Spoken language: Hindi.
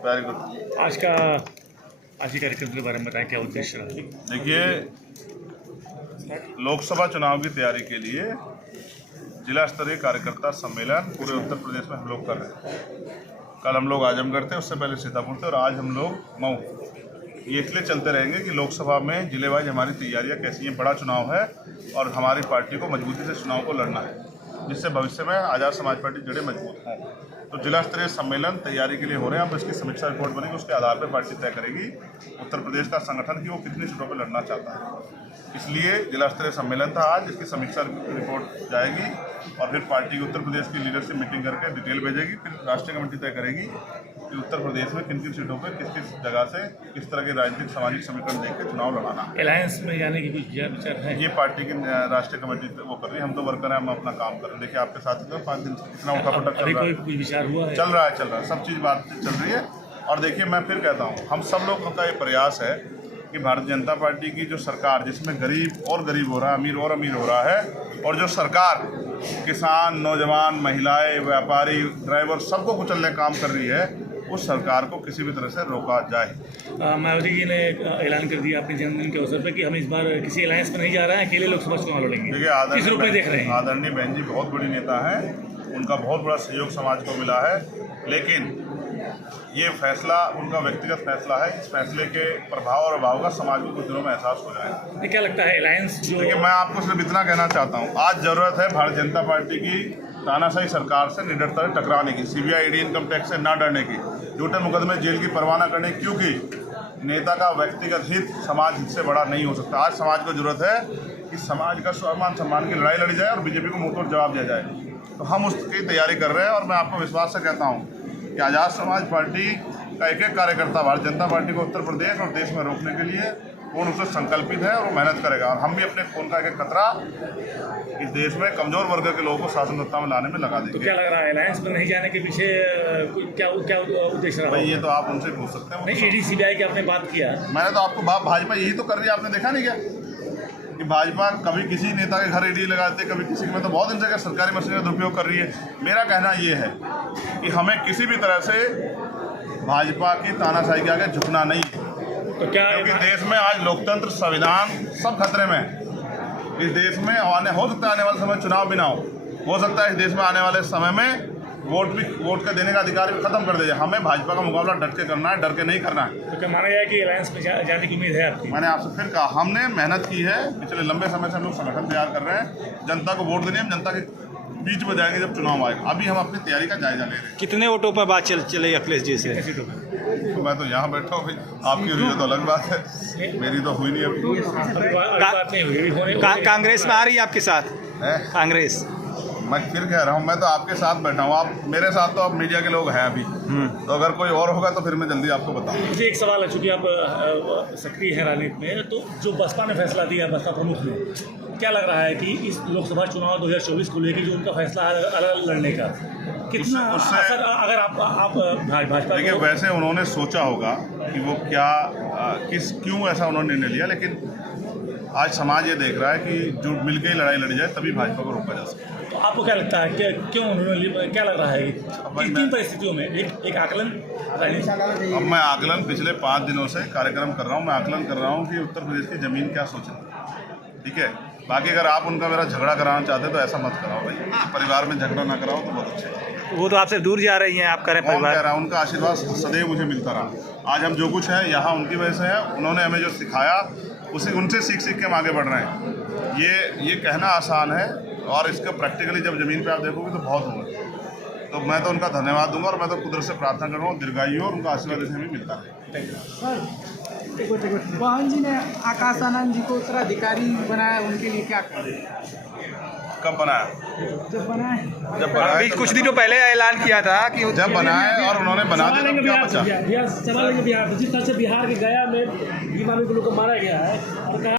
Very good. आज के कार्यक्रम के बारे में बताएं, क्या उद्देश्य रहा? देखिए, लोकसभा चुनाव की तैयारी के लिए जिला स्तरीय कार्यकर्ता सम्मेलन पूरे उत्तर प्रदेश में हम लोग कर रहे हैं। कल हम लोग आजमगढ़ थे, उससे पहले सीतापुर थे और आज हम लोग मऊ। ये इसलिए चलते रहेंगे कि लोकसभा में जिले वाइज हमारी तैयारियां कैसी हैं। बड़ा चुनाव है और हमारी पार्टी को मजबूती से चुनाव को लड़ना है, जिससे भविष्य में आज़ाद समाज पार्टी जड़ें मजबूत हों। तो जिला स्तरीय सम्मेलन तैयारी के लिए हो रहे हैं। अब इसकी समीक्षा रिपोर्ट बनेगी, उसके आधार पर पार्टी तय करेगी उत्तर प्रदेश का संगठन कि वो कितनी सीटों पर लड़ना चाहता है। इसलिए जिला स्तरीय सम्मेलन था आज, इसकी समीक्षा रिपोर्ट जाएगी और फिर पार्टी की उत्तर प्रदेश की लीडरशिप मीटिंग करके डिटेल भेजेगी। फिर राष्ट्रीय कमेटी तय करेगी कि उत्तर प्रदेश में किन किन सीटों पर किस किस जगह से किस तरह के राजनीतिक सामाजिक समीकरण देख के चुनाव लड़ाना है। अलायंस में जाने की कुछ विचार है? ये पार्टी की राष्ट्रीय कमेटी वो कर रही है, हम तो वर्कर हैं, हम अपना काम कर रहे हैं। देखिए आपके साथ 5 दिन इतना उठापटक चल रहा है। कोई विचार हुआ है? चल रहा है, सब चीज़ बातचीत चल रही है। और देखिए, मैं फिर कहता हूँ, हम सब लोगों का ये प्रयास है कि भारतीय जनता पार्टी की जो सरकार, जिसमें गरीब और गरीब हो रहा है, अमीर और अमीर हो रहा है, और जो सरकार किसान, नौजवान, महिलाएं, व्यापारी, ड्राइवर सबको कुचलने काम कर रही है, उस सरकार को किसी भी तरह से रोका जाए। मायावती जी ने ऐलान कर दिया अपने जन्मदिन के अवसर पर कि हम इस बार किसी अलायंस में नहीं जा रहे हैं, अकेले लोकसभा चुनाव लड़ेंगे। देखिए, किस रूप में देख रहे हैं? आदरणीय बहन जी बहुत बड़ी नेता हैं, उनका बहुत बड़ा सहयोग समाज को मिला है, लेकिन ये फैसला उनका व्यक्तिगत फैसला है। इस फैसले के प्रभाव और अभाव का समाज को कुछ दिनों में एहसास हो जाएगा। क्या लगता है अलायंस जो? देखिए, मैं आपको सिर्फ इतना कहना चाहता हूँ, आज जरूरत है भारतीय जनता पार्टी की तानाशाही सरकार से निडरता से टकराने की, सीबीआई, ईडी, इनकम टैक्स से ना डरने की, झूठे मुकदमे जेल की परवाह न करने की, क्योंकि नेता का व्यक्तिगत हित समाज हित से बड़ा नहीं हो सकता। आज समाज को जरूरत है कि समाज का स्वाभिमान सम्मान की लड़ाई लड़ी जाए और बीजेपी को मुंहतोड़ जवाब दिया जाए। तो हम उसकी तैयारी कर रहे हैं और मैं आपको विश्वास से कहता हूँ कि आज़ाद समाज पार्टी का एक एक कार्यकर्ता भारतीय जनता पार्टी को उत्तर प्रदेश और देश में रोकने के लिए पूर्ण रूप से संकल्पित है और वो मेहनत करेगा। और हम भी अपने खून का एक कतरा इस देश में कमजोर वर्ग के लोगों को शासन सत्ता में लाने में लगा देंगे। तो क्या लग रहा है अलायंस में नहीं जाने के पीछे क्या उद्देश्य रहा? भाई, ये तो आप उनसे पूछ सकते हैं। नहीं, ईडी सीबीआई की आपने बात किया, मैंने तो आपको भाजपा यही तो कर रही है, आपने देखा नहीं क्या कि भाजपा कभी किसी नेता के घर ईडी लगाते, कभी किसी के, मैं तो बहुत दिन से सरकारी मशीन का दुरुपयोग कर रही है। मेरा कहना ये है कि हमें किसी भी तरह से भाजपा की तानाशाही के आगे झुकना नहीं, तो क्या क्योंकि देश में आज लोकतंत्र, संविधान सब खतरे में है। इस देश में हो सकता है आने वाले समय चुनाव भी ना हो सकता है इस देश में आने वाले समय में वोट का देने का अधिकार भी खत्म कर दिया। हमें भाजपा का मुकाबला डट के करना है, डर के नहीं करना है। तो क्या माना जाए कि अलायंस में जाने की उम्मीद है आपकी? मैंने आपसे फिर कहा, हमने मेहनत की है, पिछले लंबे समय से हम लोग संगठन तैयार कर रहे हैं। जनता को वोट देने, हम जनता के बीच में जाएंगे जब चुनाव आएगा। अभी हम अपनी तैयारी का जायजा ले रहे हैं। कितने वोटों पर बात चलेगी अखिलेश जी से? तो मैं तो यहाँ बैठा हूँ, आपकी हुई तो अलग बात है, मेरी तो हुई नहीं अभी। कांग्रेस में आ रही है आपके साथ? कांग्रेस, मैं फिर कह रहा हूँ, मैं तो आपके साथ बैठा हूँ, आप मेरे साथ तो अब मीडिया के लोग हैं अभी, तो अगर कोई और होगा तो फिर मैं जल्दी आपको बताऊँ। मुझे एक सवाल है, चूँकि आप सक्रिय हैं राजनीति में, तो जो बसपा ने फैसला दिया, बसपा प्रमुख ने, क्या लग रहा है कि इस लोकसभा चुनाव 2024 को लेकर जो उनका फैसला है अलग लड़ने का, कितना असर अगर आप भाजपा? देखिए, वैसे उन्होंने सोचा होगा कि वो क्यों ऐसा उन्होंने निर्णय लिया, लेकिन आज समाज ये देख रहा है कि जो मिलकर ही लड़ाई लड़ी जाए तभी भाजपा को रोका जा सकता है। तो आपको क्या लगता है कि क्यों उन्होंने, क्या लग रहा है कि किन परिस्थितियों में एक आकलन? अब मैं आकलन पिछले 5 दिनों से कार्यक्रम कर रहा हूँ, मैं आकलन कर रहा हूँ कि उत्तर प्रदेश की ज़मीन क्या सोच रही है, ठीक है। बाकी अगर आप उनका मेरा झगड़ा कराना चाहते हैं तो ऐसा मत कराओ भाई, परिवार में झगड़ा ना कराओ तो बहुत अच्छा। वो तो आपसे दूर जा रही हैं, आप करें परिवार। कह रहा हूँ, उनका आशीर्वाद सदैव मुझे मिलता रहा। आज हम जो कुछ है यहाँ उनकी वजह से है। उन्होंने हमें जो सिखाया उनसे सीख के हम आगे बढ़ रहे हैं। ये कहना आसान है और इसका प्रैक्टिकली जब ज़मीन पे आप देखोगे तो बहुत होगा। तो मैं तो उनका धन्यवाद दूंगा और मैं तो कुदरत से प्रार्थना कर रहा हूँ दीर्घायु और उनका आशीर्वाद इसे हमें मिलता है। बहन जी ने आकाश आनंद जी को उत्तराधिकारी बनाया, उनके लिए क्या करें? कब बनाया? जब बनाए, अभी कुछ दिनों पहले ऐलान किया था कि जब बनाए और उन्होंने बना दिया तो क्या बचा? बिहार जिस तरह से बिहार के गया में बीमारी के लोग को मारा गया है और